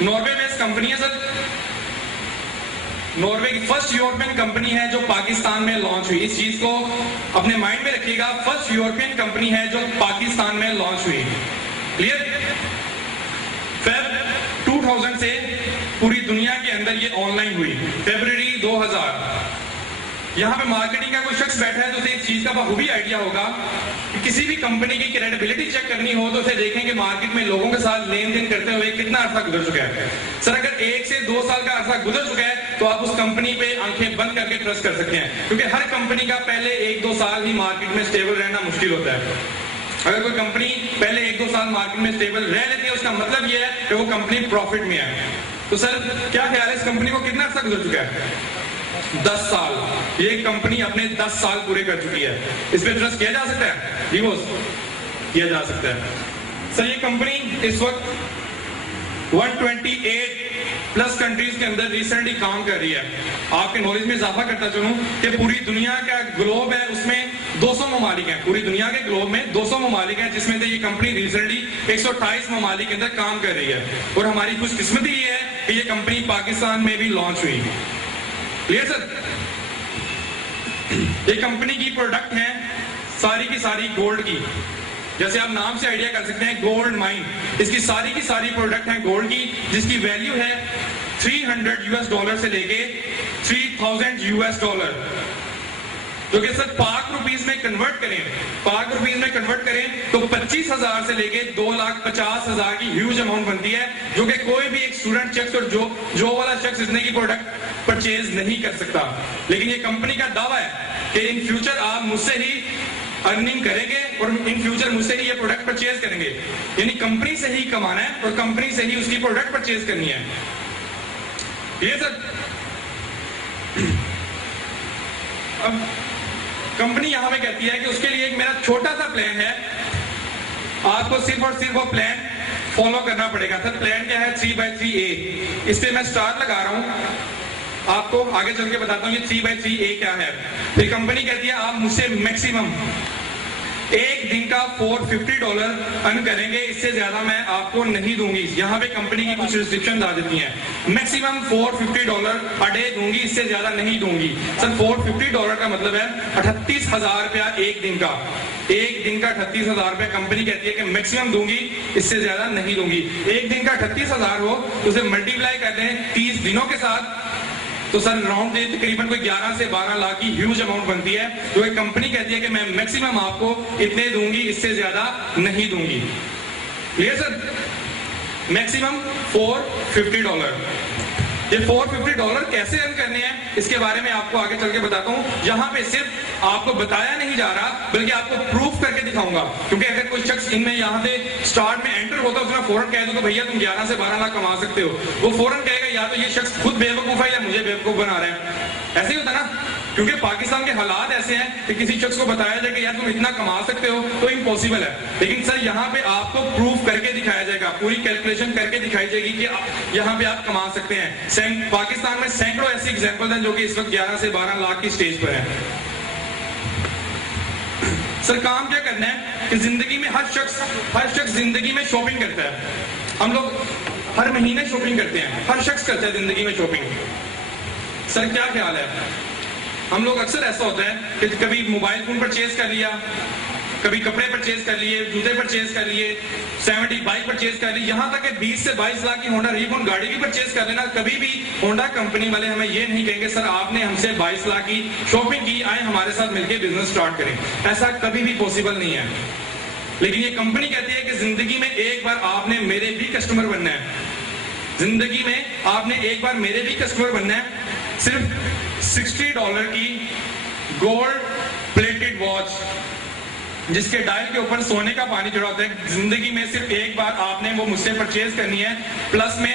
Norway based company है sir, Norway की first European company है जो पाकिस्तान में लॉन्च हुई। इस चीज को अपने माइंड में रखिएगा, फर्स्ट यूरोपियन कंपनी है जो पाकिस्तान में लॉन्च हुई। क्लियर? फेब 2000 से पूरी दुनिया के अंदर ये ऑनलाइन हुई, फरवरी 2000। यहां पे मार्केटिंग का कोई शख्स बैठा है तो उसे इस चीज का बखूबी आइडिया होगा कि किसी भी कंपनी की क्रेडिबिलिटी चेक करनी हो तो उसे देखें कि मार्केट में लोगों के साथ लेन देन करते हुए कितना अर्सा गुजर चुका है। सर अगर 1 से 2 साल का अर्सा गुजर चुका है तो आप उस कंपनी पे आंखें बंद करके ट्रस्ट कर सकते हैं, क्योंकि हर कंपनी का पहले 1-2 साल ही मार्केट में स्टेबल रहना मुश्किल होता है। अगर कोई कंपनी पहले 1-2 साल मार्केट में स्टेबल रह लेती है उसका मतलब यह है कि वो कंपनी प्रॉफिट में है। तो सर क्या ख्याल है, इस कंपनी को कितना अर्सा गुजर चुका है? 10 साल। ये कंपनी अपने 10 साल पूरे कर चुकी है। इस पे ट्रस्ट किया जा सकता है? जी बॉस, किया जा सकता है। सर ये कंपनी इस वक्त 128 प्लस कंट्रीज के अंदर रिसेंटली काम कर रही है। आपके नॉलेज में इजाफा करता चलूं कि पूरी दुनिया का ग्लोब है उसमें 200 ममालिक हैं। पूरी दुनिया के ग्लोब में 200 ममालिक हैं, जिसमें से ये कंपनी रिसेंटली 128 ममालिक के अंदर काम कर रही है। और हमारी खुशकिस्मती ये है कि ये कंपनी पाकिस्तान में भी लॉन्च हुई। Clear sir? ये कंपनी की प्रोडक्ट है सारी की सारी गोल्ड की, जैसे आप नाम से आइडिया कर सकते हैं, गोल्ड माइन। इसकी सारी की सारी प्रोडक्ट है गोल्ड की, जिसकी वैल्यू है $300 से लेके $3000, जो कि सर पाक रुपीस में कन्वर्ट करें तो 25,000 से लेके 2,50,000 की ह्यूज अमाउंट बनती है, जो कि कोई भी एक स्टूडेंट शख्स और जो वाला शख्स इतने की प्रोडक्ट परचेज नहीं कर सकता। लेकिन ये कंपनी का दावा है कि इन फ्यूचर आप मुझसे ही अर्निंग करेंगे और इन फ्यूचर मुझसे ही ये प्रोडक्ट परचेज करेंगे। यानी कंपनी से ही कमाना है और कंपनी से ही उसकी प्रोडक्ट परचेज करनी है। ये सर अब कंपनी यहां पे कहती है कि उसके लिए एक मेरा छोटा सा प्लान है, आपको सिर्फ और सिर्फ वो प्लान फॉलो करना पड़ेगा। सर प्लान क्या है? 3x3A। इस पे मैं स्टार लगा रहा हूं, आपको आगे चल के बताता हूं ये 3x3A क्या है। फिर कंपनी कहती है आप मुझसे मैक्सिमम एक दिन का $450 अर्न करेंगे, इससे ज्यादा मैं आपको नहीं दूंगी। यहाँ पे कंपनी की कुछ रिस्ट्रिक्शन ला देती हैं, मैक्सिमम $450 अ डे दूंगी, इससे ज्यादा नहीं दूंगी। सर $450 का मतलब है 38,000 रुपया एक दिन का। एक दिन का 38,000 रुपया कंपनी कहती है कि मैक्सिमम दूंगी, इससे ज्यादा नहीं दूंगी। एक दिन का 38,000 हो तो उसे मल्टीप्लाई कर दें 30 दिनों के साथ, तो सर राउंड डे तकरीबन कोई 11 से 12 लाख की ह्यूज अमाउंट बनती है। तो एक कंपनी कहती है कि मैं मैक्सिमम आपको इतने दूंगी, इससे ज्यादा नहीं दूंगी। Clear sir? मैक्सिमम $450। ये $450 कैसे अर्न करने हैं इसके बारे में आपको आगे चल के बताता हूं। यहां पे सिर्फ आपको बताया नहीं जा रहा बल्कि आपको प्रूफ करके दिखाऊंगा, क्योंकि अगर कोई शख्स इनमें यहां पे स्टार्ट में एंटर होता है, उसमें फौरन कह दूं भैया तुम 11 से 12 लाख कमा सकते हो, वो फौरन कहेगा या तो ये शख्स खुद बेवकूफ है या मुझे बेवकूफ बना रहा है। ऐसे ही होता ना, क्योंकि पाकिस्तान के हालात ऐसे हैं कि किसी शख्स को बताया जाए कि यार तुम इतना कमा सकते हो तो इम्पॉसिबल है। लेकिन सर यहाँ पे आपको प्रूफ करके दिखाया जाएगा, पूरी कैलकुलेशन करके दिखाई जाएगी कि यहाँ पे आप कमा सकते हैं। पाकिस्तान में सैकड़ों ऐसे एग्जाम्पल हैं जो कि इस वक्त 11 से 12 लाख की स्टेज पर है। सर काम क्या करना है कि जिंदगी में हर शख्स जिंदगी में शॉपिंग करता है। हम लोग हर महीने शॉपिंग करते हैं, हर शख्स करता है जिंदगी में शॉपिंग। सर क्या ख्याल है, हम लोग अक्सर ऐसा होता है कि कभी मोबाइल फोन परचेज कर लिया, कभी कपड़े परचेज कर लिए, जूते परचेज कर लिए, 70 बाइक परचेज कर ली, यहां तक कि 20 से 22 लाख की होंडा रीबॉन गाड़ी भी परचेज कर लेना। कभी भी होंडा कंपनी वाले हमें ये नहीं कहेंगे सर आपने हमसे 22 लाख की शॉपिंग की, आए हमारे साथ मिलकर बिजनेस स्टार्ट करें। ऐसा कभी भी पॉसिबल नहीं है। लेकिन ये कंपनी कहती है कि जिंदगी में एक बार आपने मेरे भी कस्टमर बनना है, जिंदगी में आपने एक बार मेरे भी कस्टमर बनना है। सिर्फ $60 की गोल्ड प्लेटेड वॉच जिसके डायल के ऊपर सोने का पानी चढ़ा होता है, जिंदगी में सिर्फ एक बार आपने वो मुझसे परचेज करनी है। प्लस में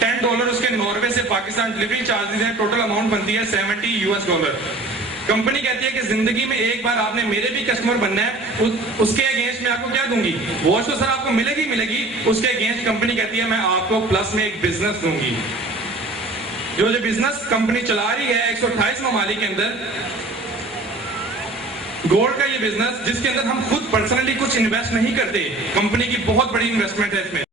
$10 उसके नॉर्वे से पाकिस्तान डिलीवरी चार्जेस है, टोटल अमाउंट बनती है $70। कंपनी कहती है कि जिंदगी में एक बार आपने मेरे भी कस्टमर बनना है, उसके अगेंस्ट में आपको क्या दूंगी? वॉच तो सर आपको मिलेगी, उसके अगेंस्ट कंपनी कहती है मैं आपको प्लस में एक बिजनेस दूंगी। जो बिजनेस कंपनी चला रही है 128 ममालिक के अंदर, गोल्ड का ये बिजनेस जिसके अंदर हम खुद पर्सनली कुछ इन्वेस्ट नहीं करते, कंपनी की बहुत बड़ी इन्वेस्टमेंट है इसमें।